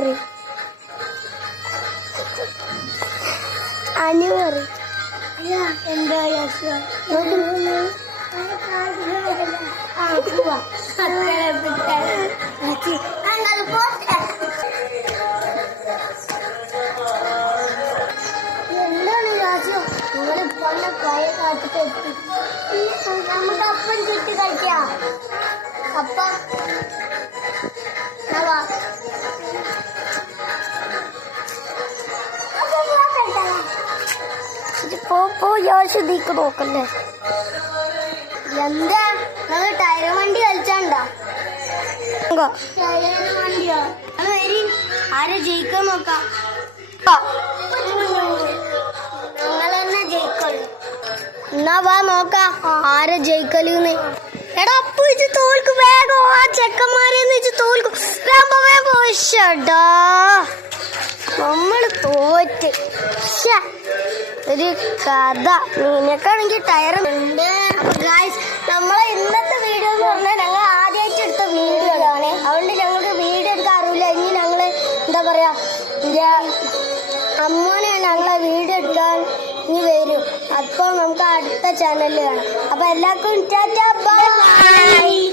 പറ അനു പറ എന്താ എന്താണ് രാജ്യം നിങ്ങളിപ്പോ പ്രായ കാട്ടിട്ട് എത്തി നമുക്ക് അപ്പം ചുറ്റി കളിക്കാം അപ്പം യാശുദ്ധിക്ക് നോക്കല്ലേ എന്താ ഞങ്ങൾ ടയർ വണ്ടി കളിച്ചാണ്ടോ വണ്ടിയോ വരി ആരെ ജയിക്കാൻ നോക്കാം ഞങ്ങൾ തന്നെ ജയിക്കുള്ളൂ എന്നാ വാ നോക്കാം ആരെ ജയിക്കലൂന്ന് എടാ അപ്പു ഇത് തോൽക്കും വേഗം ആ ചെക്കന്മാരെന്ന് വെച്ച് തോൽക്കും വേഗം നമ്മള് തോറ്റ് ഒരു കഥ നിനക്കാണെങ്കിൽ ടയർ ഉണ്ട്. നമ്മളെ ഇന്നത്തെ വീഡിയോ എന്ന് പറഞ്ഞാൽ ഞങ്ങൾ ആദ്യമായിട്ട് എടുത്ത വീഡിയോ ആണ്. അതുകൊണ്ട് ഞങ്ങൾക്ക് വീഡിയോ എടുക്കാൻ അറിയില്ല. ഇനി ഞങ്ങള് എന്താ പറയാ അമ്മനെ ഞങ്ങളെ വീഡിയോ എടുക്കാൻ ഇനി വരും. അപ്പോൾ നമുക്ക് അടുത്ത ചാനലിൽ കാണാം. അപ്പൊ എല്ലാവർക്കും ടാറ്റാ ബൈ.